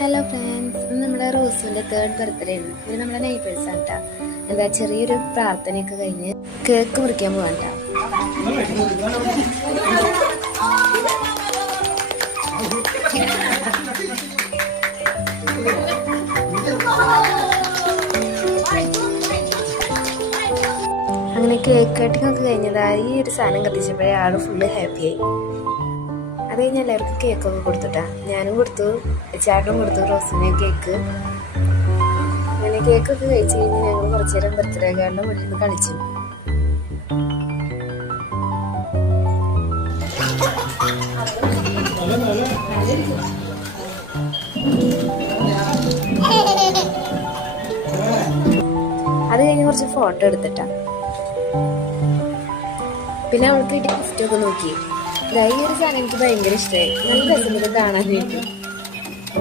Hello friends, ഇന്ന് നമ്മുടെ റോസുവിൻ്റെ 3rd birthday ആണ്. ഇത് നമ്മുടെ നെയ്ബേഴ്സ് ആണ് കേട്ടോ. എന്താ ചെറിയൊരു പ്രാർത്ഥനയൊക്കെ കഴിഞ്ഞ് കേക്ക് മുറിക്കാൻ പോകാൻ കേട്ടോ. അങ്ങനെ കേക്ക് കട്ടിങ് ഒക്കെ കഴിഞ്ഞതായി ഈ ഒരു സാധനം കത്തിച്ചപ്പോഴേ ആള് ഫുള്ള് ഹാപ്പിയായി. അത് കഴിഞ്ഞ് എല്ലാവർക്കും കേക്കൊക്കെ കൊടുത്തുട്ടാ. ഞാനും കൊടുത്തു, ചേട്ടനും കൊടുത്തു റോസിന് കേക്ക്. അങ്ങനെ കേക്കൊക്കെ കഴിച്ച് കഴിഞ്ഞ് ഞങ്ങൾ കുറച്ചു നേരം ബർത്ത്ഡേ കാർഡിൻ്റെ മുന്നിൽ നിന്ന് കളിച്ചു. അത് കഴിഞ്ഞ് കുറച്ച് ഫോട്ടോ എടുത്തിട്ടാ. പിന്നെ അവൾക്ക് കിട്ടിയ ഗിഫ്റ്റൊക്കെ നോക്കി. ഈ ഒരു സാധനം എനിക്ക് ഭയങ്കര ഇഷ്ടമായി. നല്ല രസം കാണാൻ വേണ്ടി.